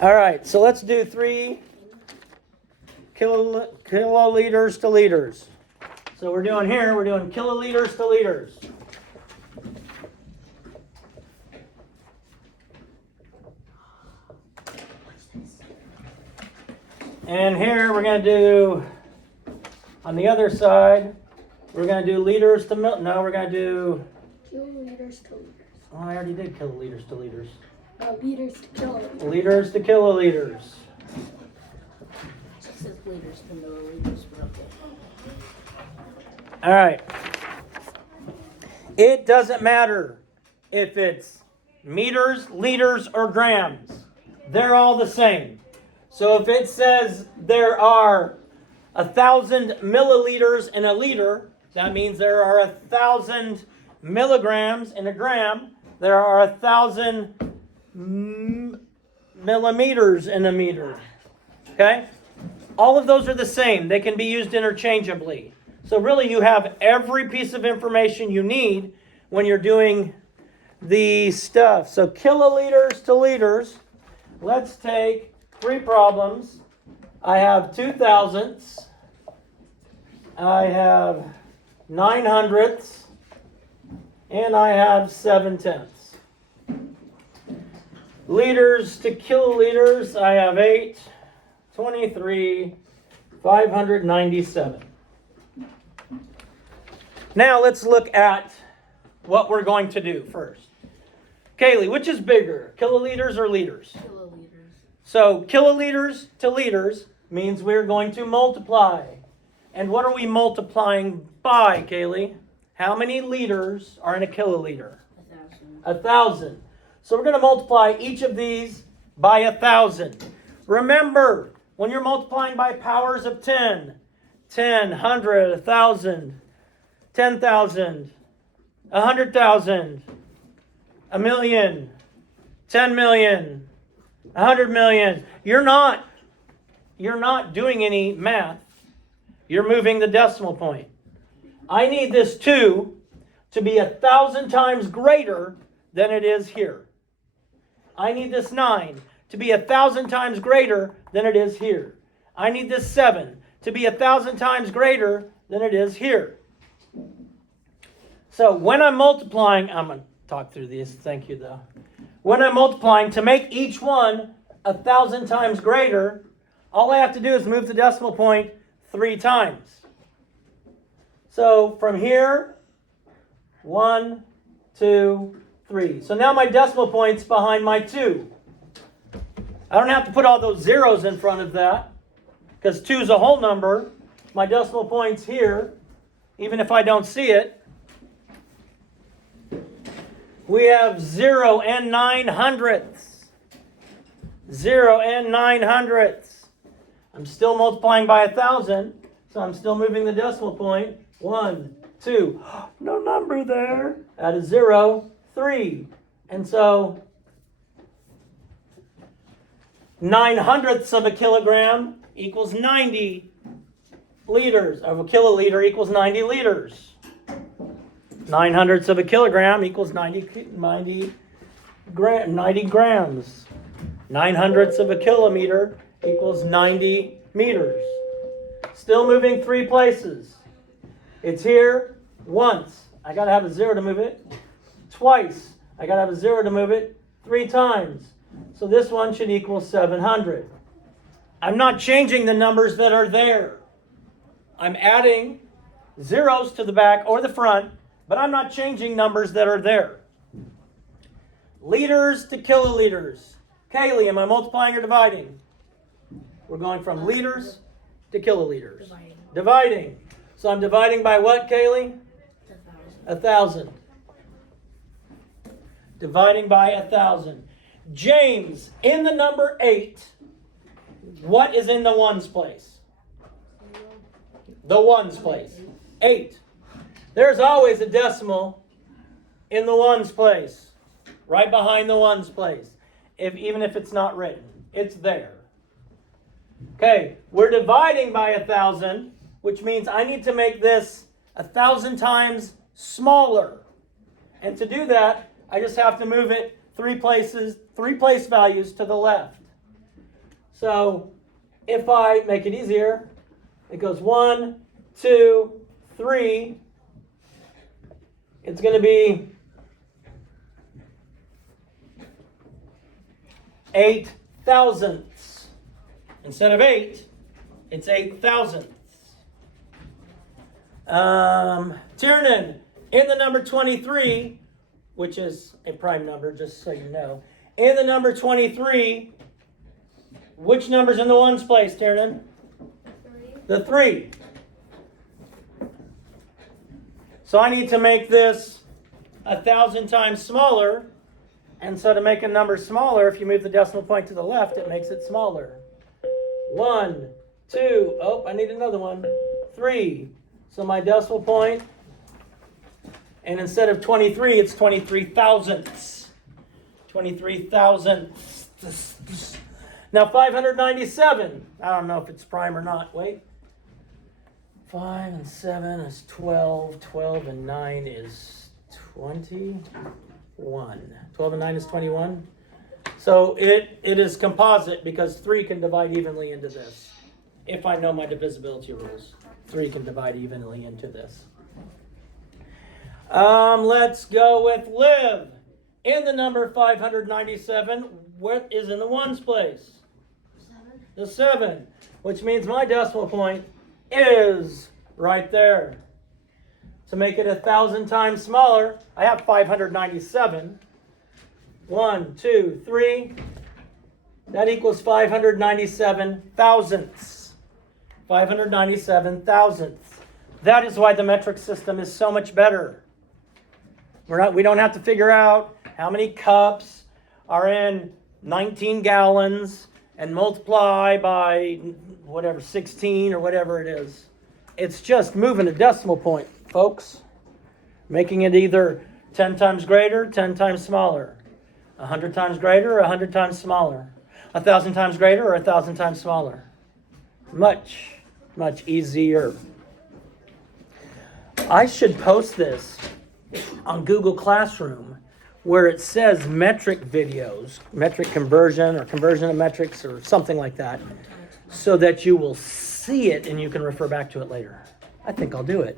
All right, so let's do 3 kiloliters to liters. So we're doing kiloliters to liters. And here we're going to do, on the other side, we're going to do liters to mil. No, we're going to do kiloliters to liters. Oh, I already did kiloliters to liters. Liters to kiloliters. Liters to kiloliters. It just says liters to milliliters, but okay. All right. It doesn't matter if it's meters, liters, or grams. They're all the same. So if it says there are 1,000 milliliters in a liter, that means there are 1,000 milligrams in a gram. There are 1,000 millimeters in a meter. Okay? All of those are the same. They can be used interchangeably. So really you have every piece of information you need when you're doing the stuff. So kiloliters to liters. Let's take 3 problems. I have 2 thousandths. I have 9 hundredths. And I have 7 tenths. Liters to kiloliters, I have 8, 23, 597. Now let's look at what we're going to do first. Kaylee, which is bigger, kiloliters or liters? Kiloliters. So kiloliters to liters means we're going to multiply. And what are we multiplying by, Kaylee? How many liters are in a kiloliter? 1,000. 1,000. So we're going to multiply each of these by 1,000. Remember, when you're multiplying by powers of 10, 10, 100, 1,000, 10,000, 100,000, a million, 10 million, 100 million. You're not doing any math. You're moving the decimal point. I need this 2 to be 1,000 times greater than it is here. I need this 9 to be 1,000 times greater than it is here. I need this 7 to be 1,000 times greater than it is here. So when I'm multiplying, I'm going to talk through these. Thank you, though. When I'm multiplying, to make each one 1,000 times greater, all I have to do is move the decimal point 3 times. So from here, 1, 2, 3. So now my decimal point's behind my 2. I don't have to put all those zeros in front of that because 2 is a whole number. My decimal point's here, even if I don't see it. We have 0 and 9 hundredths. 0 and 9 hundredths. I'm still multiplying by 1,000, so I'm still moving the decimal point. 1, 2. No number there. Add a 0, 3. And so 9 hundredths of a kilogram equals 90 liters. Of a kiloliter equals 90 liters. 9 hundredths of a kilogram equals 90 grams. 9 hundredths of a kilometer equals 90 meters. Still moving 3 places. It's here once. I got to have a 0 to move it. Twice. I got to have a 0 to move it. 3 times. So this one should equal 700. I'm not changing the numbers that are there. I'm adding zeros to the back or the front, but I'm not changing numbers that are there. Liters to kiloliters. Kaylee, am I multiplying or dividing? We're going from liters to kiloliters. Dividing. So I'm dividing by what, Kaylee? 1,000. Dividing by 1,000. James, in the number 8, what is in the ones place? The ones place. 8. There's always a decimal in the ones place. Right behind the ones place. Even if it's not written. It's there. Okay, we're dividing by 1,000, which means I need to make this 1,000 times smaller. And to do that, I just have to move it three place values to the left. So if I make it easier, it goes 1, 2, 3. It's going to be 8 thousandths. Instead of 8, it's 8 thousandths. Tiernan, in the number 23, which is a prime number, just so you know, in the number 23, which number's in the ones place, Tiernan? 3. The 3. So I need to make this 1,000 times smaller. And so to make a number smaller, if you move the decimal point to the left, it makes it smaller. 1, 2, oh, I need another one. 3. So my decimal point, and instead of 23, it's 23 thousandths. 23 thousandths. Now 597, I don't know if it's prime or not. Wait. 5 and 7 is 12. 12 and 9 is 21. 12 and 9 is 21. So it is composite because 3 can divide evenly into this. If I know my divisibility rules, 3 can divide evenly into this. Let's go with Liv. In the number 597, what is in the ones place? 7. The 7, which means my decimal point is right there. To make it 1,000 times smaller, I have 597. 1, 2, 3. That equals 597 thousandths. 597 thousandths. That is why the metric system is so much better. We don't have to figure out how many cups are in 19 gallons and multiply by whatever, 16 or whatever it is. It's just moving a decimal point, folks. Making it either 10 times greater, 10 times smaller. 100 times greater or 100 times smaller. 1,000 times greater or 1,000 times smaller. Much, much easier. I should post this on Google Classroom where it says metric videos, metric conversion or conversion of metrics or something like that, so that you will see it and you can refer back to it later. I think I'll do it.